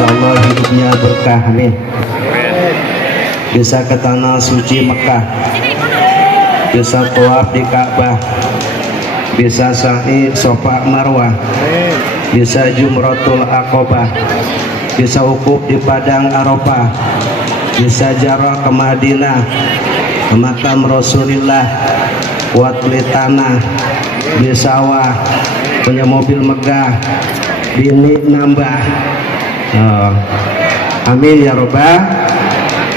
insyaallah hidupnya berkah, amin. Bisa ke tanah suci Mekah, bisa tawaf di Ka'bah, bisa sa'i Safa Marwah, bisa jumratul Aqabah, bisa wukuf di Padang Arafah, bisa ziarah ke Madinah, ke makam Rasulullah, buat beli tanah, beli sawah, punya mobil megah, bini nambah. Amin ya rabbal.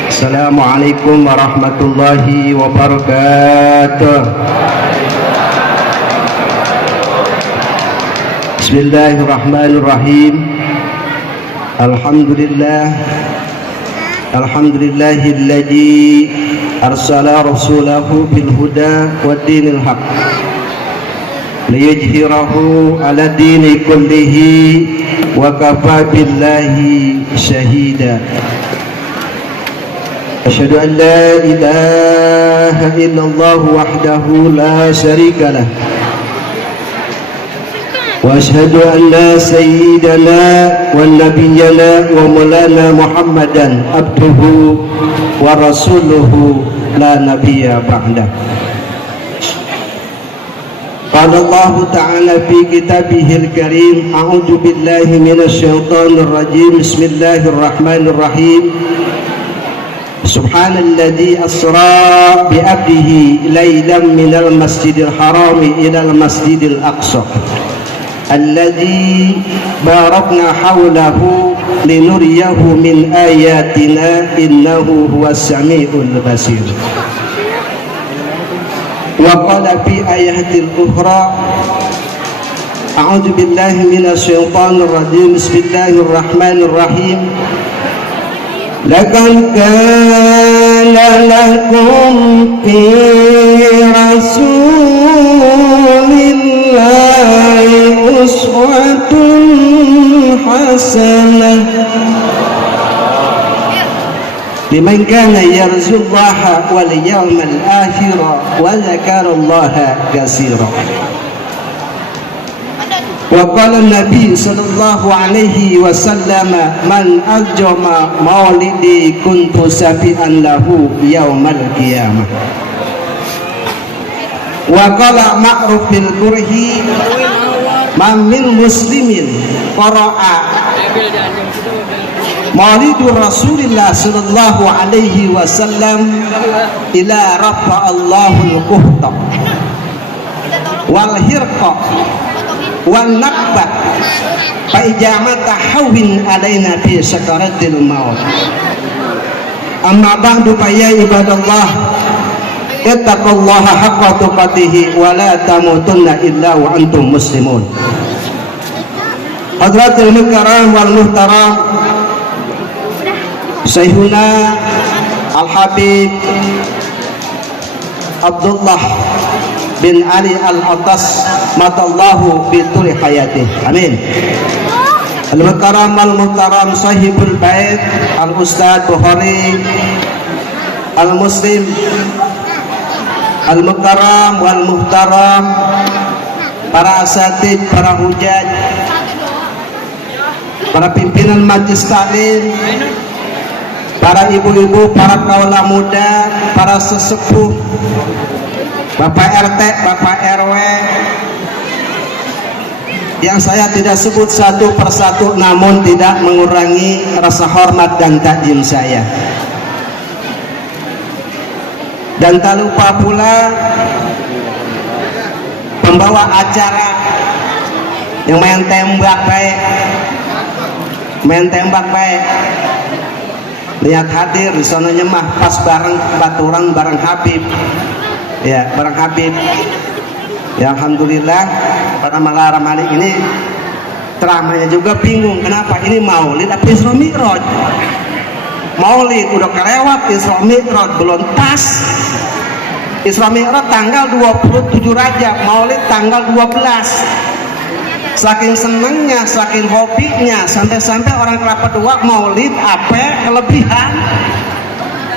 Assalamualaikum warahmatullahi wabarakatuh. Bismillahirrahmanirrahim. Alhamdulillahilladzi arsala rasulahu bil huda wad dinil haq liyudhhirahu ala dini kullihi wa kafa billahi syahida. Asyhadu an la ilaha illallah wahdahu la syarika lah wa asyhadu anna sayyidana wa nabiyyana wa maulana Muhammadan abduhu wa rasuluhu la nabiyya ba'dah. Qala Allah ta'ala fi kitabihil karim, a'udzu billahi minasy syaithanir rajim, bismillahirrahmanirrahim. Subhanalladzi asra bi 'abdihi lailan minal masjidil haram ilal masjidil aqsa alladzi barakna hawlahu linuriyahu min ayatina innahu huwas samiul basir. Wa qala fi ayatil ukhra a'udzu billahi minasy syaithanir rajim, bismillahirrahmanirrahim. Laqad kana lakum fi rasulillahi uswatun hasanah liman kana yarjullaha wal yawmal akhir wa dzakarallaha katsira. Wa qala Nabi sallallahu alaihi wasallam, man ajma maulidi kuntu safi'an lahu yaumal qiyamah. Wa qala Ma'ruf bil Qurhi, man min muslimin qara'a maulidur Rasulillah sallallahu alaihi wasallam ila rafa Allahul quhta wal hirqa wan nakbah fa ijamata hawin alaina fi sakaratil maut. Amma ba'du fa ya ibadallah ittaqullaha haqqa tuqatih wa la tamutunna illa wa antum muslimun. Hadratul mukarram wal muhtaram, Syekhuna Al-Habib Abdullah bin Ali Al-Attas matallahu bituli hayatih, amin. Al-Mukarram al-Muhtaram sahibul bait Al-Ustadz Bukhari Al-Muslim, Al-Mukarram wal-Muhtaram, para asatid, para hujaj, para pimpinan majlis taklim, para ibu-ibu, para kaula muda, para sesepuh, Bapak RT, Bapak RW, yang saya tidak sebut satu persatu namun tidak mengurangi rasa hormat dan takjim saya. Dan tak lupa pula pembawa acara yang main tembak baik, lihat hadir di sana nyemah pas bareng baturan bareng Habib. Ya, barang Habib. Ya, alhamdulillah pada malam hari ini ceramahnya juga bingung kenapa ini maulid apa Isra Mi'raj. Maulid udah kelewat, Isra Mi'raj belum pas. Isra Mi'raj tanggal 27 Rajab, maulid tanggal 12. Saking senangnya, saking hobinya, sampai-sampai orang Kelapa Dua maulid apa kelebihan.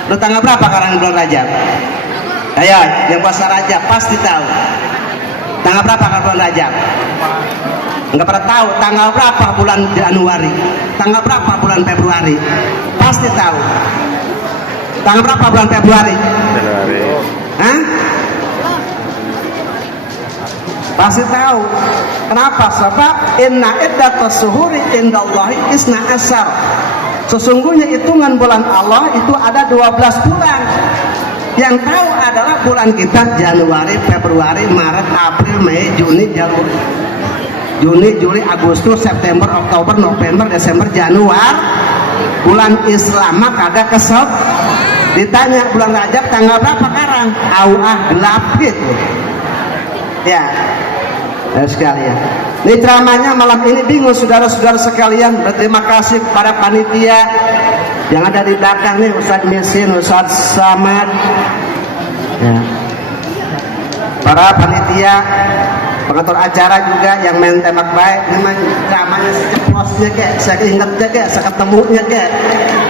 Udah tanggal berapa sekarang bulan Rajab? Ayo, yang puasa Rajab pasti tahu. Tanggal berapa bulan Rajab? Nggak pernah tahu tanggal berapa bulan Januari, tanggal berapa bulan Februari. Pasti tahu. Tanggal berapa bulan Februari? Januari. Hah? Pasti tahu. Kenapa? Sebab inna iddatas syuhuri indallahi isna asyar. Sesungguhnya hitungan bulan Allah itu ada 12 bulan. Yang tahu adalah bulan kita Januari, Februari, Maret, April, Mei, Juni, Juli, Agustus, September, Oktober, November, Desember, Januari. Bulan Islam mah kagak kesel. Ditanya bulan Rajab tanggal berapa sekarang? Gelap gitu. Ya. Sekalian. Ini ceramahnya malam ini bingung saudara-saudara sekalian. Berterima kasih kepada panitia yang ada di belakang nih, Ustadz Mesin, Ustadz Samad, ya. Para panitia, pengatur acara juga yang main tembak baik. Memang ceramahnya seceplos kayak, saya ingetnya kayak, saya ketemunya kayak.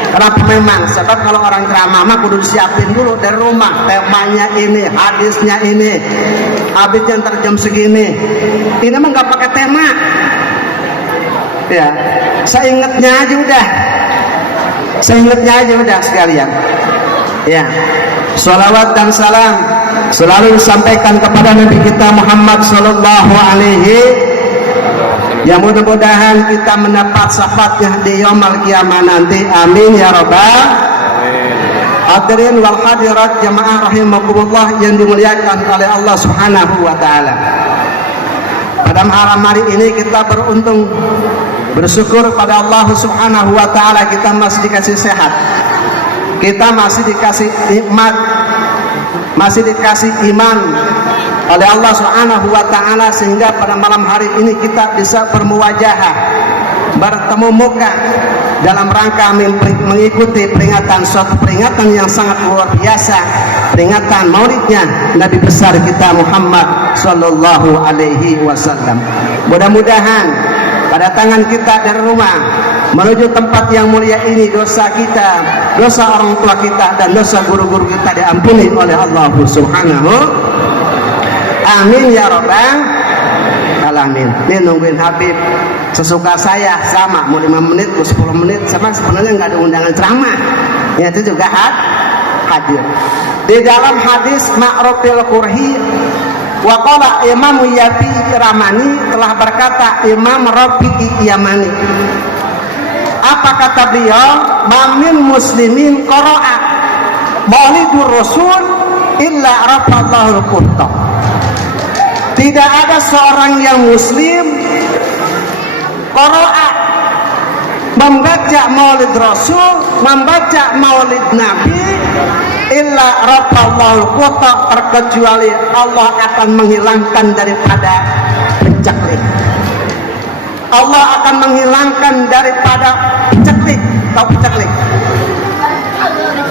Kenapa memang? Sebab kalau orang ceramah mah kudu disiapin dulu dari rumah. Temanya ini, hadisnya ini, habisnya ntar jam segini. Ini mah nggak pakai tema. Ya, saya ingetnya aja udah. Saya ingetnya aja udah sekalian. Ya, sholawat dan salam selalu disampaikan kepada Nabi kita Muhammad Sallallahu Alaihi. Ya mudah-mudahan kita mendapat syafaatnya di yaumul kiamah nanti. Amin ya rabbal hadirin wal hadirat jamaah rahimakumullah yang dimuliakan oleh Allah Subhanahu wa taala. Pada malam hari ini kita beruntung, bersyukur pada Allah Subhanahu wa taala kita masih dikasih sehat. Kita masih dikasih nikmat, masih dikasih iman oleh Allah Subhanahu wa taala, sehingga pada malam hari ini kita bisa bermuwajahah, bertemu muka dalam rangka mengikuti suatu peringatan yang sangat luar biasa, peringatan maulidnya Nabi besar kita Muhammad sallallahu alaihi wasallam. Mudah-mudahan pada tangan kita dari rumah menuju tempat yang mulia ini, dosa kita, dosa orang tua kita, dan dosa guru-guru kita diampuni oleh Allah Subhanahu. Amin ya rabbal alamin. Ini nungguin Habib sesuka saya, sama mau 5 menit mau 10 menit, sama sebenarnya nggak ada undangan ceramah ya, itu juga hadir di dalam hadis Ma'rufil Qurhi. Waqala Imam Yafi Ramani, telah berkata Imam Rafi'i Yamani, apa kata beliau? Mamin muslimin qara'a maulidur rasul illa rafa'allahu al-qurta. Tidak ada seorang yang muslim qara'a, membaca maulid rasul, membaca maulid nabi, illa rafa'allahu al-qurta, terkecuali Allah akan menghilangkan daripada pencaklik. Allah akan menghilangkan daripada pencaklik. Tahu pencaklik?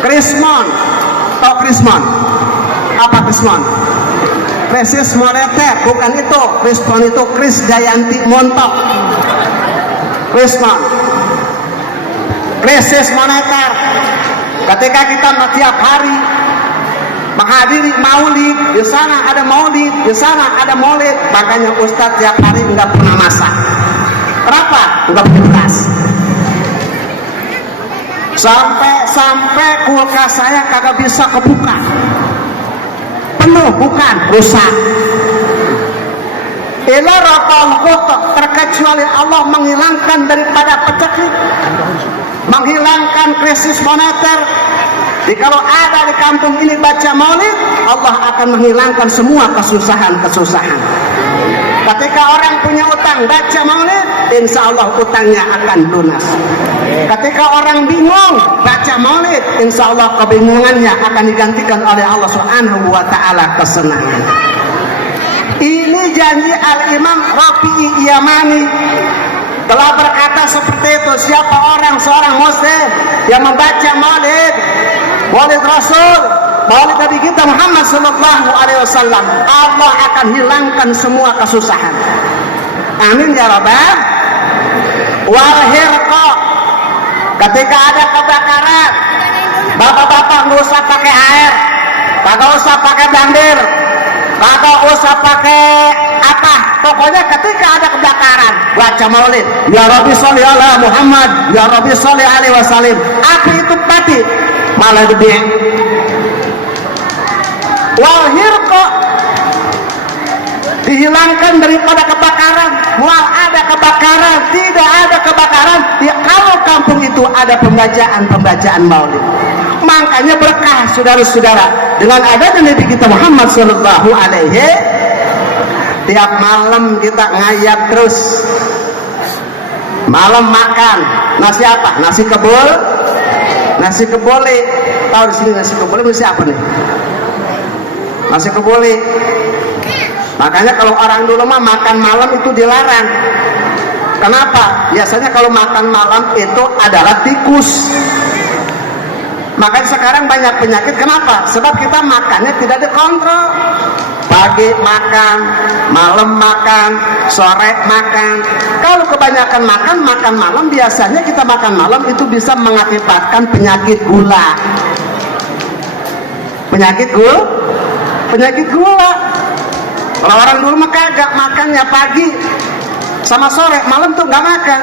Krismon. Tahu krismon? Apa krismon? Krisis moneter, bukan itu. Krismon itu Kris Dayanti Montok. Krismon. Krisis moneter. Ketika kita setiap hari menghadiri maulid, di sana ada maulid, di sana ada maulid, makanya Ustadz tiap hari nggak pernah masak. Kenapa? Nggak punya beras. Sampai kulkas saya kagak bisa kebuka. Penuh, bukan rusak. Ila raqal qutak, terkecuali Allah menghilangkan daripada pencaklik, menghilangkan krisis moneter. Jadi kalau ada di kampung ini baca maulid, Allah akan menghilangkan semua kesusahan-kesusahan. Ketika orang punya utang baca maulid, insya Allah utangnya akan lunas. Ketika orang bingung baca maulid, insya Allah kebingungannya akan digantikan oleh Allah Subhanahu wa taala kesenangan. Ini janji Al-Imam Rafi'i Yamani telah berkata seperti itu. Siapa seorang muslim yang membaca maulid Rasul, maulid Nabi kita Muhammad sallallahu alaihi wasallam, Allah akan hilangkan semua kesusahan. Amin ya rabbal. Wal hirqa, ketika ada kebakaran, bapak-bapak nggak usah pakai air, kagak usah pakai bandir, kagak usah pakai pokoknya ketika ada kebakaran baca maulid, ya Rabbi sholli ala Muhammad, ya Rabbi sholli alaihi wasallam, api itu mati malah gede. Wal hirqa, dihilangkan daripada kebakaran. Mual ada kebakaran, tidak ada kebakaran, ya kalau kampung itu ada pembacaan maulid. Makanya berkah saudara-saudara dengan adanya Nabi kita Muhammad sallallahu alaihi, tiap malam kita ngayat terus. Malam makan nasi apa? Nasi kebul, nasi kebole. Tahu di sini nasi kebole mesti apa nih? Nasi kebole. Makanya kalau orang dulu mah makan malam itu dilarang. Kenapa? Biasanya kalau makan malam itu adalah tikus. Makanya sekarang banyak penyakit. Kenapa? Sebab kita makannya tidak dikontrol. Pagi makan, malam makan, sore makan. Kalau kebanyakan makan malam, biasanya kita makan malam itu bisa mengakibatkan penyakit gula. Penyakit gula. Kalau orang dulu mah kagak, makannya pagi sama sore, malam tuh nggak makan.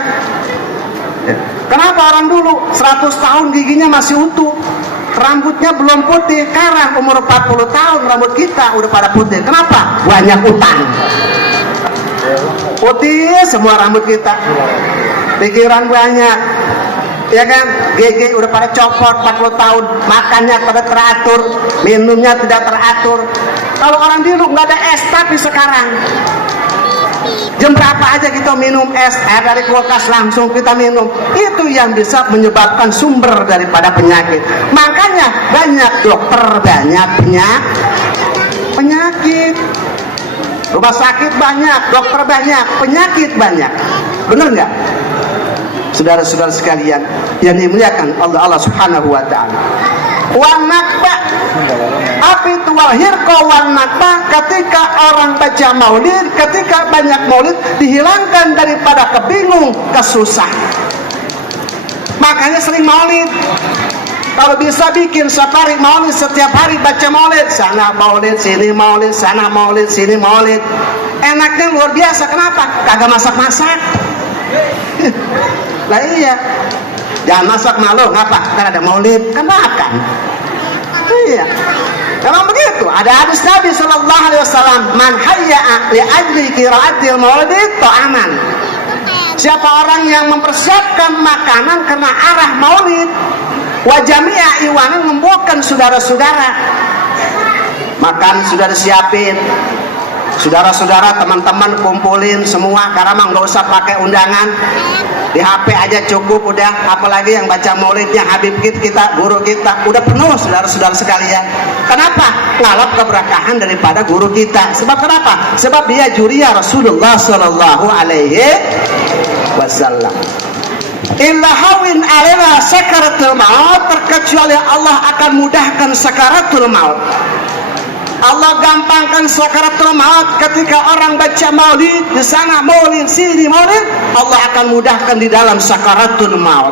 Kenapa orang dulu 100 tahun giginya masih utuh, rambutnya belum putih? Sekarang umur 40 tahun rambut kita udah pada putih. Kenapa? Banyak utang. Putih semua rambut kita, pikiran banyak, ya kan? Gigi udah pada copot 40 tahun, makannya tidak teratur, minumnya tidak teratur. Kalau orang dulu nggak ada es, tapi sekarang jam berapa aja kita minum es, air dari kulkas langsung kita minum. Itu yang bisa menyebabkan sumber daripada penyakit. Makanya banyak dokter, banyak penyakit. Rumah sakit banyak, dokter banyak, penyakit banyak. Bener nggak? Saudara-saudara sekalian yang dimuliakan Allah Subhanahu wa ta'ala. Wan nakba, apa itu wal hirqa wan nakba? Ketika orang baca maulid, ketika banyak maulid, dihilangkan daripada kebingung, kesusah. Makanya sering maulid. Kalau bisa bikin safari maulid, setiap hari baca maulid, sana maulid, sini maulid, sana maulid, sini maulid. Enaknya luar biasa. Kenapa? Kagak masak-masak. Lah iya, jangan masak malu, ngapa? Kan ada maulid, kan makan. Iya, memang begitu. Ada hadis Nabi sallallahu alaihi wasallam, man hayya'a li ajli qira'atil maulid ta'aman. Siapa orang yang mempersiapkan makanan karena arah maulid, wa jami'a iwanan, membuatkan saudara-saudara makan sudah disiapin. Saudara-saudara, teman-teman kumpulin semua, karena mah nggak usah pakai undangan, di HP aja cukup udah. Apalagi yang baca maulidnya Habib kita, guru kita, udah penuh saudara-saudara sekalian. Kenapa? Ngalap keberkahan daripada guru kita. Sebab kenapa? Sebab dia juriya Rasulullah sallallahu alaihi wasallam. Illa hawin alaina sakaratul maut, terkecuali Allah akan mudahkan sakaratul maut. Allah gampangkan sakaratul maut ketika orang baca maulid, di sana maulid, sini maulid, Allah akan mudahkan di dalam sakaratul maut.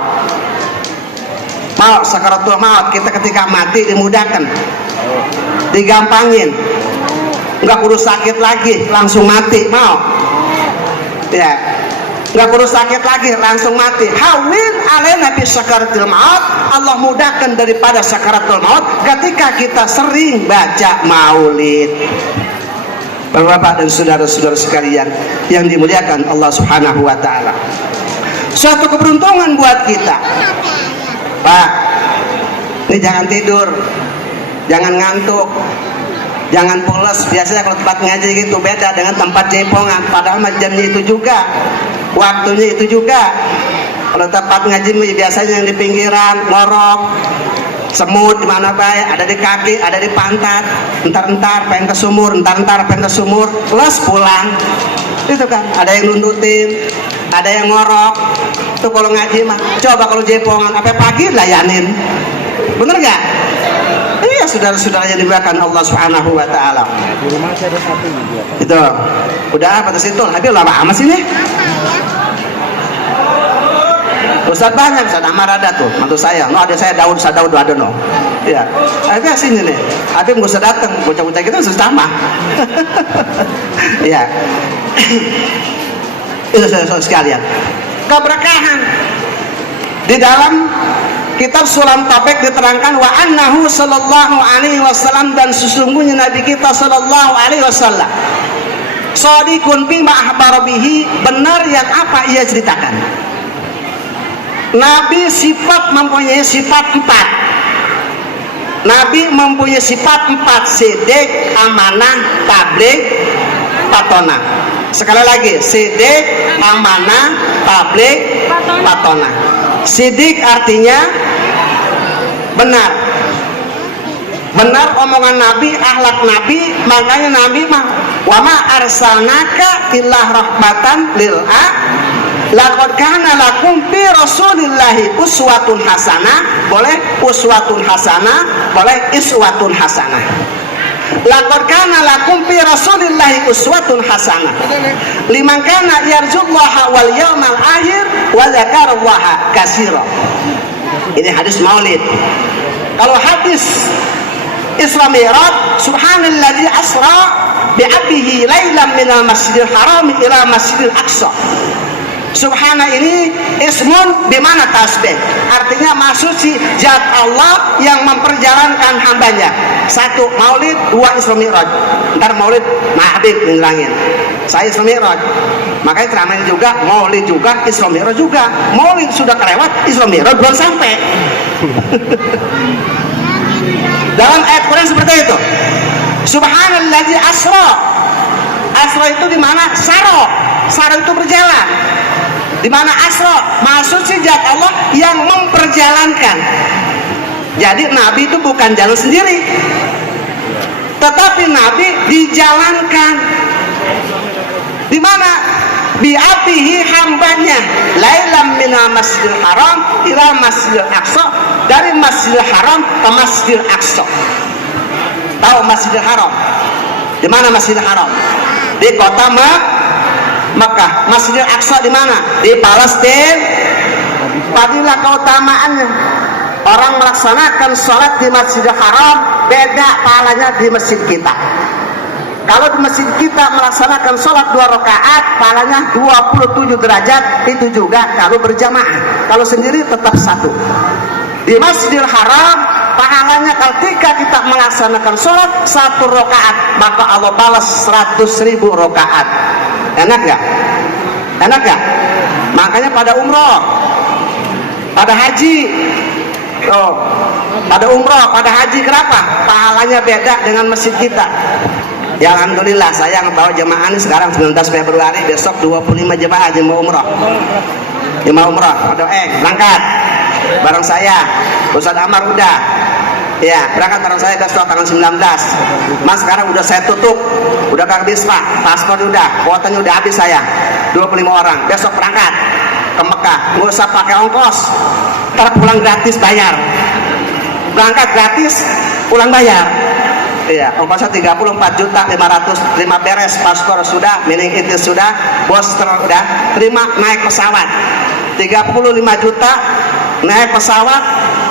Mau sakaratul maut, kita ketika mati dimudahkan, digampangin, nggak kudu sakit lagi, langsung mati. Mau? Ya, nggak perlu sakit lagi, langsung mati. Hawin alaina fi sakaratul maut, Allah mudahkan daripada sakaratul maut ketika kita sering baca maulid. Bapak-bapak dan saudara-saudara sekalian yang dimuliakan Allah Subhanahu wa ta'ala, suatu keberuntungan buat kita. Pak, ini jangan tidur, jangan ngantuk, jangan pulas. Biasanya kalau tempat ngaji gitu beda dengan tempat jaipongan, padahal jamnya itu juga, waktunya itu juga. Kalau tempat ngaji biasanya yang di pinggiran, ngorok, semut di mana baik, ada di kaki, ada di pantat, entar-entar pengen ke sumur, entar-entar pengen ke sumur, les pulang. Itu kan, ada yang nundutin, ada yang ngorok. Itu kalau ngaji mah. Coba kalau jaipongan, sampai pagi layanin. Bener nggak? Iya, saudara-saudara yang dimuliakan Allah Subhanahu wa ta'ala. Di rumah saya ada satu juga. Itu. Udah pada situ, habis lama amat sini. Ustaz banyak, Ustaz Amar ada tuh, mantu saya. No, ada saya Daud, Ustaz Daud ada no. Iya. Habis sini nih. Habis nggak usah datang, bocah-bocah kita susah tambah. Ya. Itu saudara sekalian. Keberkahan di dalam kitab Sulam Tabek diterangkan wa annahu sallallahu alaihi wasallam, dan sesungguhnya Nabi kita sallallahu alaihi wasallam shadiqun bima akhbara bihi, benar yang apa ia ceritakan. Nabi mempunyai sifat empat. Nabi mempunyai sifat empat: sidik, amanah, tabligh, patona. Sekali lagi, sidik, amanah, tabligh, patona. Sidik artinya benar. Benar omongan Nabi, akhlak Nabi. Makanya Nabi mah wa ma arsalnaka illa rahmatan lil alamin. Laqad kana lakum fi Rasulillahi uswatun hasanah. Boleh uswatun hasanah, boleh iswatun hasanah. Laqad kana lakum fi Rasulillahi uswatun hasanah liman kana yarjullaha wal yawmal akhir wa dzakarallaha katsira. Ini hadis Maulid. Kalau hadis Isra Mi'raj, subhanalladzi asra bi 'abdihi lailan minal masjidil haram ila masjidil aqsa. Subhana ini ismun bimana tasbih, artinya maksud si zat Allah yang memperjalankan hambanya. Satu Maulid, dua Isra Mi'raj. Ntar Maulid Habib ngilangin, saya Isra Mi'raj. Makanya ceramahnya juga Maulid juga, Isra Mi'raj juga. Maulid sudah kelewat, Isra Mi'raj belum sampai. Dalam ayat Quran seperti itu. Subhanalladzi asra. Asra itu di mana? Saro. Saro itu berjalan. Di mana asra? Maksud si zat Allah yang memperjalankan. Jadi Nabi itu bukan jalan sendiri, tetapi Nabi dijalankan. Di mana? Bi'atihi hambanya lailam minal masjidil haram ila masjidil aqsa, dari masjidil haram ke masjidil aqsa. Tahu masjidil haram? Di mana masjidil haram? Di kota Makkah. Masjidil Aqsa di mana? Di Palestina. Apabila keutamaannya, orang melaksanakan sholat di Masjidil Haram beda pahalanya di masjid kita. Kalau di masjid kita melaksanakan sholat 2 rakaat, pahalanya 27 derajat. Itu juga kalau berjamaah. Kalau sendiri tetap 1. Di Masjidil Haram pahalanya ketika kita melaksanakan sholat 1 rakaat, maka Allah balas 100.000 rakaat. Enak gak? Enak gak? Makanya pada umroh, pada haji, pada umroh, pada haji, kenapa? Pahalanya beda dengan masjid kita. Ya alhamdulillah, saya ngebawa jemaah ini sekarang 19 Februari, besok 25 jemaah mau umroh. Jemaah umroh, berangkat bareng saya. Ustaz Amar udah, ya berangkat bareng saya besok tanggal 19. Mas sekarang udah saya tutup, udah habis Pak, paspor udah, kuotanya udah habis saya, 25 orang. Besok berangkat ke Mekah, nggak usah pakai ongkos, ntar pulang gratis bayar. Berangkat gratis, pulang bayar. Iya, ongkosnya 34.500.000, terima beres, paspor sudah, mining itu sudah, booster udah, terima naik pesawat 35 juta, naik pesawat,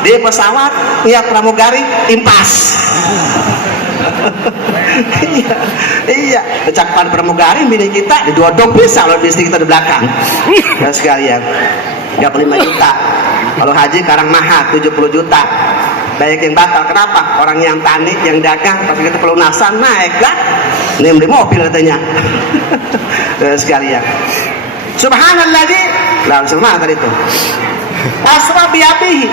di pesawat niat pramugari impas. Iya, kecakupan pramugari milik kita didodong bisa loh, di kita di belakang. Ya sekalian, 35 juta. Kalau haji sekarang mahal 70 juta. Banyak yang batal, kenapa? Orang yang tani, yang dagang, pas kita pelunasan naik lah, ini beli mobil katanya. Sekalian, subhanalladzi, langsung mana tadi itu? Asra biabihi.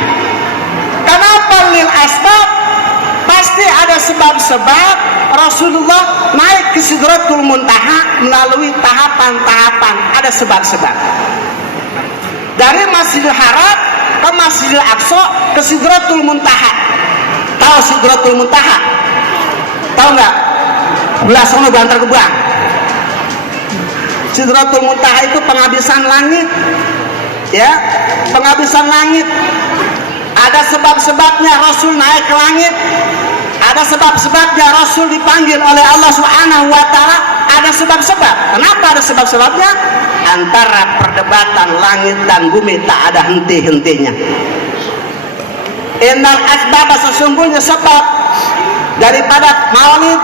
Kenapa lil asbab? Pasti ada sebab-sebab Rasulullah naik ke Sidratul Muntaha melalui tahapan-tahapan. Ada sebab-sebab. Dari Masjidil Haram ke Masjidil Aqsa ke Sidratul Muntaha. Tahu Sidratul Muntaha? Tahu nggak? Belah sono bantar gebang. Sidratul Muntaha itu penghabisan langit, ya, penghabisan langit. Ada sebab-sebabnya Rasul naik ke langit. Ada sebab-sebabnya Rasul dipanggil oleh Allah Subhanahu wa Ta'ala. Ada sebab-sebab. Kenapa ada sebab-sebabnya? Antara perdebatan langit dan bumi tak ada henti-hentinya. Innal asbab, sesungguhnya sebab daripada maulid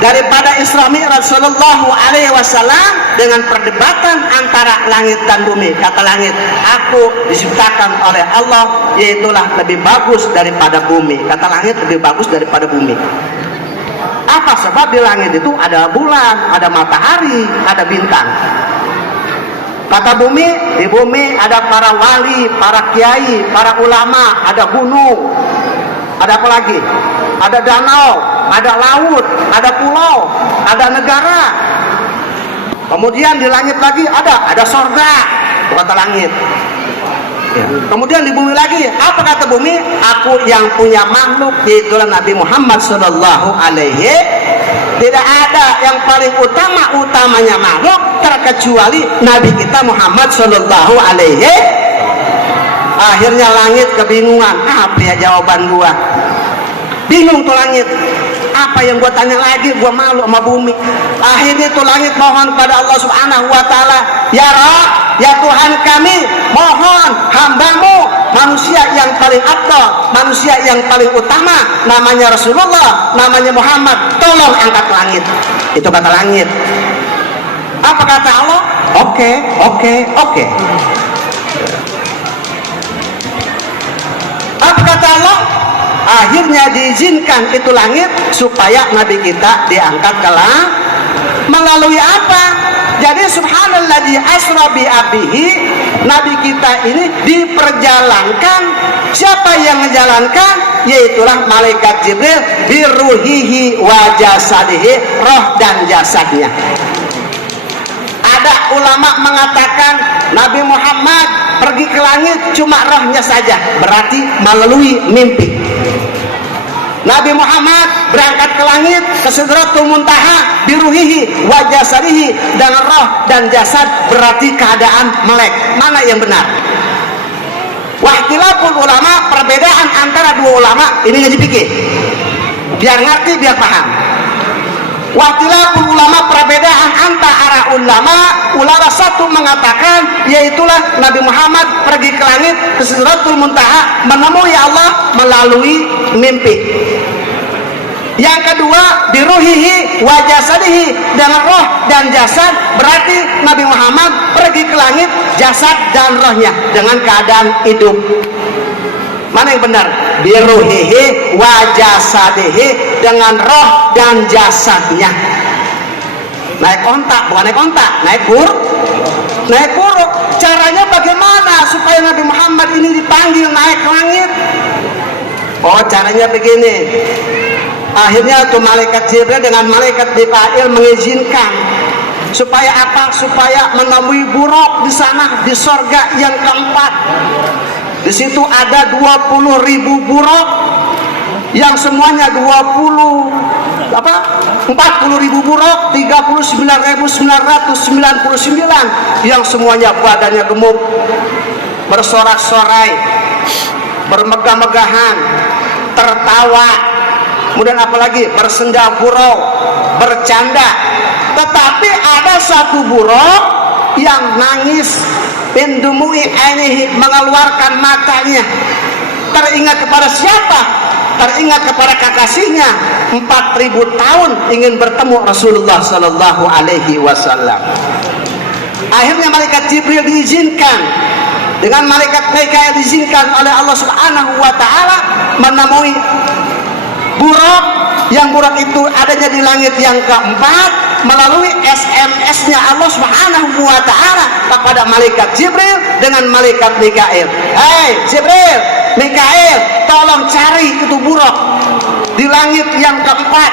daripada Isra Mi'raj Sallallahu Alaihi Wasallam dengan perdebatan antara langit dan bumi. Kata langit, aku diciptakan oleh Allah, yaitulah lebih bagus daripada bumi. Kata langit, lebih bagus daripada bumi. Apa sebab di langit itu ada bulan, ada matahari, ada bintang. Kata bumi, di bumi ada para wali, para kiai, para ulama, ada gunung, ada apa lagi? Ada danau, ada laut, ada pulau, ada negara. Kemudian di langit lagi ada sorga, kata langit. Ya. Kemudian di bumi lagi, apa kata bumi? Aku yang punya makhluk, yaitu Nabi Muhammad Sallallahu Alaihi. Tidak ada yang paling utamanya makhluk terkecuali Nabi kita Muhammad Sallallahu Alaihi. Akhirnya langit kebingungan, apa ya jawaban gua? Bingung tuh langit. Apa yang gua tanya lagi? Gua malu sama bumi. Akhirnya tuh langit mohon pada Allah Subhanahu Wa Taala, ya Rabb, ya Tuhan kami, mohon hambamu, manusia yang paling afdal, manusia yang paling utama, namanya Rasulullah, namanya Muhammad, tolong angkat langit. Itu kata langit. Apa kata Allah? Oke. Apa kata Allah? Akhirnya diizinkan itu langit supaya Nabi kita diangkat ke langit. Melalui apa? Jadi subhanalladzi asra bi abihi, Nabi kita ini diperjalankan. Siapa yang menjalankan? Yaitulah malaikat Jibril biruhihi wa jasadihi, roh dan jasadnya. Ada ulama mengatakan Nabi Muhammad pergi ke langit cuma rohnya saja, berarti melalui mimpi. Nabi Muhammad berangkat ke langit ke Sidratul Muntaha biruhihi wa jasadihi, dengan roh dan jasad, berarti keadaan melek. Mana yang benar? Wahtilaful ulama, perbedaan antara dua ulama ini ngaji fikih. Biar ngerti, biar paham. Wahtilaful ulama, perbedaan antara ulama satu mengatakan yaitulah Nabi Muhammad pergi ke langit ke Sidratul Muntaha menemui Allah melalui mimpi. Yang kedua, biruhihi wa jasadihi, dengan roh dan jasad, berarti Nabi Muhammad pergi ke langit jasad dan rohnya dengan keadaan hidup. Mana yang benar? Biruhihi wa jasadihi, dengan roh dan jasadnya. Naik ontak, bukan naik ontak, naik buruk. Caranya bagaimana supaya Nabi Muhammad ini dipanggil naik ke langit? Oh, caranya begini. Akhirnya tuh malaikat Jibril dengan malaikat Mikail mengizinkan supaya apa? Supaya menemui buruk di sana, di sorga yang keempat. Di situ ada 20.000 buruk yang semuanya 40.000 buruk, 39.999 yang semuanya badannya gemuk, bersorak-sorai, bermegah-megahan, tertawa. Kemudian apalagi bersenda gurau, bercanda. Tetapi ada satu buruk yang nangis, bindumui ainihi, mengeluarkan matanya. Teringat kepada siapa? Teringat kepada kekasihnya. 4.000 tahun ingin bertemu Rasulullah Sallallahu Alaihi Wasallam. Akhirnya malaikat Jibril diizinkan, dengan malaikat Mikail diizinkan oleh Allah Subhanahu Wa Taala menemui buruk, yang buruk itu adanya di langit yang keempat, melalui SMS-nya Allah Subhanahu Wa Taala kepada malaikat Jibril dengan malaikat Mikail. Hai Jibril, Mikail, tolong cari itu buruk di langit yang keempat.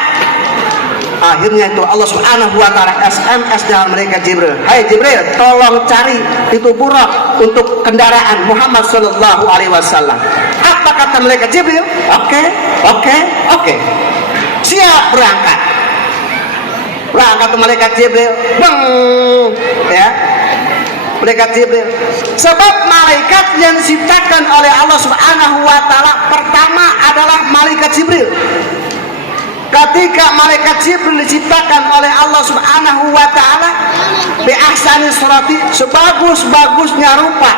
Akhirnya itu Allah Subhanahu Wa Taala SMS dengan malaikat Jibril. Hai Jibril, tolong cari itu buruk untuk kendaraan Muhammad Sallallahu Alaihi Wasallam. Apa kata malaikat Jibril? Oke. Siap berangkat. Berangkat ke malaikat Jibril. Beng, ya. Malaikat Jibril. Sebab malaikat yang diciptakan oleh Allah Subhanahu Wa Taala pertama adalah malaikat Jibril. Ketika malaikat Jibril diciptakan oleh Allah Subhanahu Wa Taala bi ahsani surati, sebagus-bagusnya rupa,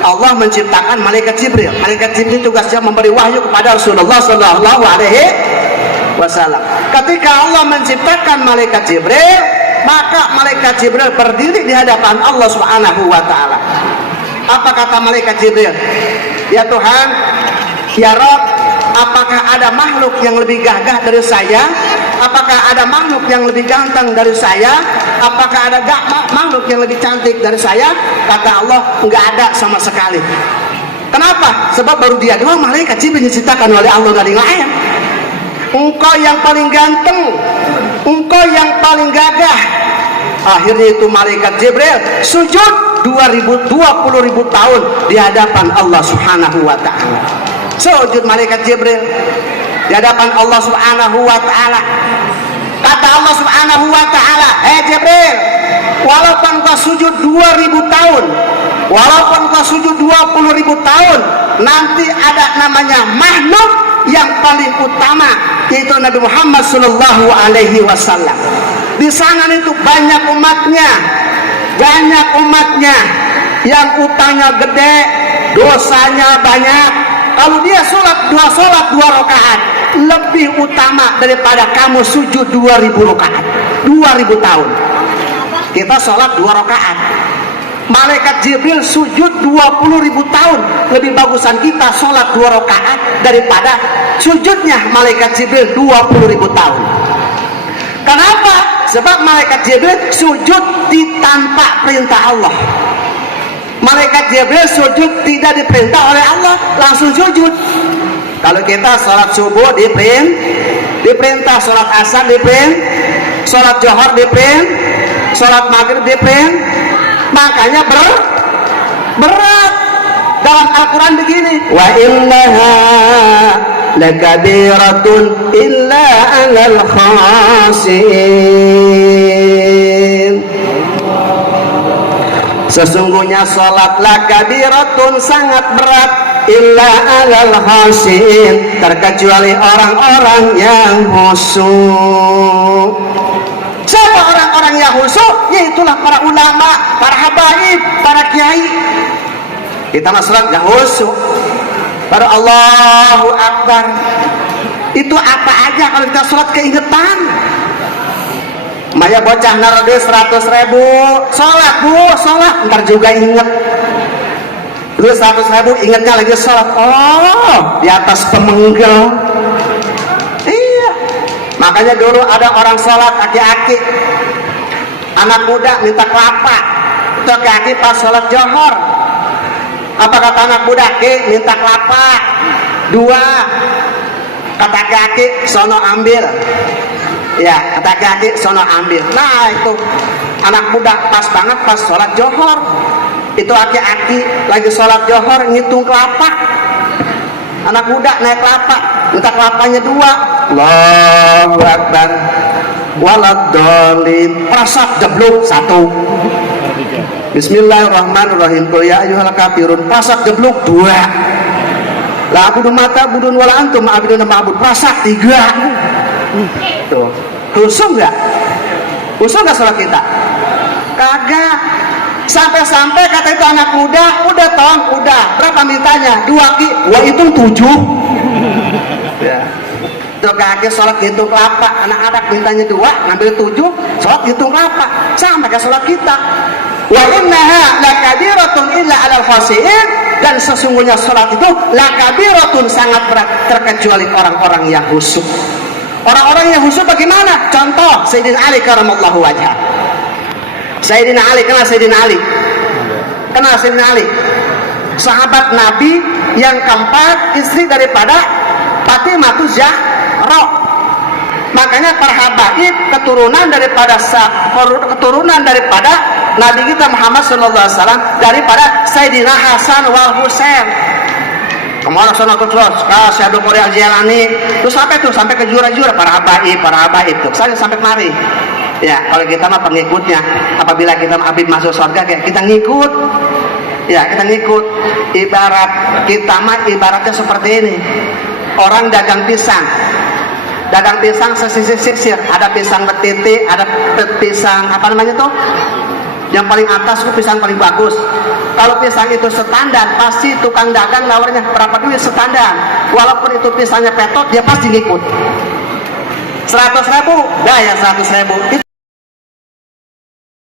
Allah menciptakan malaikat Jibril. Malaikat Jibril tugasnya memberi wahyu kepada Rasulullah Sallallahu Alaihi Wasallam. ketika Allah menciptakan malaikat Jibril, maka malaikat Jibril berdiri di hadapan Allah Subhanahu wa taala. Apa kata malaikat Jibril? Ya Tuhan, ya Rabb, apakah ada makhluk yang lebih gagah dari saya? Apakah ada makhluk yang lebih ganteng dari saya? Apakah ada makhluk yang lebih cantik dari saya? Kata Allah, enggak ada sama sekali. Kenapa? Sebab baru dia doang malaikat Jibril diciptakan oleh Allah, dari lain. Engkau yang paling ganteng, engkau yang paling gagah. Akhirnya itu malaikat Jibril sujud 20.000 tahun di hadapan Allah Subhanahu wa taala. Sujud malaikat Jibril di hadapan Allah Subhanahu wa taala. Kata Allah Subhanahu wa taala, Jibril, walaupun kau sujud 2.000 tahun, walaupun kau sujud 20.000 tahun, nanti ada namanya makhluk yang paling utama, yaitu Nabi Muhammad sallallahu alaihi wasallam. Di sana itu banyak umatnya yang utangnya gede, dosanya banyak. Kalau dia sholat dua rakaat, lebih utama daripada kamu sujud 2.000 rakaat, 2.000 tahun. Kita sholat 2 rakaat, malaikat Jibril sujud 20.000 tahun. Lebih bagusan kita sholat 2 rakaat daripada sujudnya malaikat Jibril 20.000 tahun. Kenapa? Sebab malaikat Jibril sujud tanpa perintah Allah. Malaikat Jibril sujud tidak diperintah oleh Allah, langsung sujud. Kalau kita sholat subuh diperintah, sholat asar diperintah, sholat johor diperintah, sholat maghrib diperintah. Makanya berat. Dalam Al-Quran begini, wa innaha lakabiratun illa 'alal khashin. Sesungguhnya salat lakabiratun sangat berat, illa 'alal khashin, terkecuali orang-orang yang khusyuk. Siapa orang-orang yang khusyuk? Yaitulah para ulama, para habaib, para kiai. Kita masalah gak khusyuk. Pada Allahu Akbar. Itu apa aja kalau kita sholat keingetan. Maya bocah narode 100.000, sholat bu, sholat, ntar juga inget. Dulu 100.000 ingetnya lagi sholat. Oh, di atas pemenggel. Iya. Makanya dulu ada orang sholat aki-aki, anak muda minta kelapa. Itu aki-aki pas sholat johor. Apa kata anak budak? Minta kelapa 2. Kata kaki sono ambil. Ya, kata kaki sono ambil. Nah itu anak budak pas banget pas sholat johor. Itu aki-aki lagi sholat johor ngitung kelapa. Anak budak naik kelapa, minta kelapanya 2. Allahu Akbar. Waladhdallin. Prasat jeblok 1. Bismillahirrahmanirrahim. Qul ya ayyuhal kafirun. Prasak jeblok 2. La abudu mata budun wala antum abidun ma'bud. Prasak 3. Tuh. Khusyuk enggak? Khusyuk enggak sholat kita? Kagak. Sampai-sampai kata itu anak muda, udah tong, udah. Berapa mintanya? 2 ki. Wah hitung 7. Ya. Tuh kaki sholat hitung kelapa. Anak-anak mintanya 2, ngambil 7, sholat hitung kelapa. Sama kayak sholat kita. Wa innaha lakabiratun illa 'alal khashi'in, dan sesungguhnya salat itu lakabiratun sangat berat terkecuali orang-orang yang khusyuk. Orang-orang yang khusyuk bagaimana? Contoh Sayyidina Ali karamallahu wajhah. Sayyidina Ali, kenal Sayyidina Ali? Kenal Sayyidina Ali? Sahabat Nabi yang keempat, istri daripada Fatimahuz Zahra. Makanya para habaib keturunan daripada Nabi kita Muhammad SAW, daripada Sayyidina Hasan wal Husain. Kemana sana terus ke Syaikhul Qadir Al-Jilani, terus sampai ke jura-jura para habaib tuh sampai kemari. Ya, kalau kita mah pengikutnya. Apabila kita habib masuk surga, kayak kita ngikut. Ya, kita ngikut. Ibaratnya seperti ini. Orang dagang pisang sesisir, ada pisang betiti, ada pisang apa namanya tuh, yang paling atas itu pisang paling bagus. Kalau pisang itu standar, pasti tukang dagang nawarnya berapa duit standar. Walaupun itu pisangnya petot, dia pasti ngikut. 100.000 daya 100.000.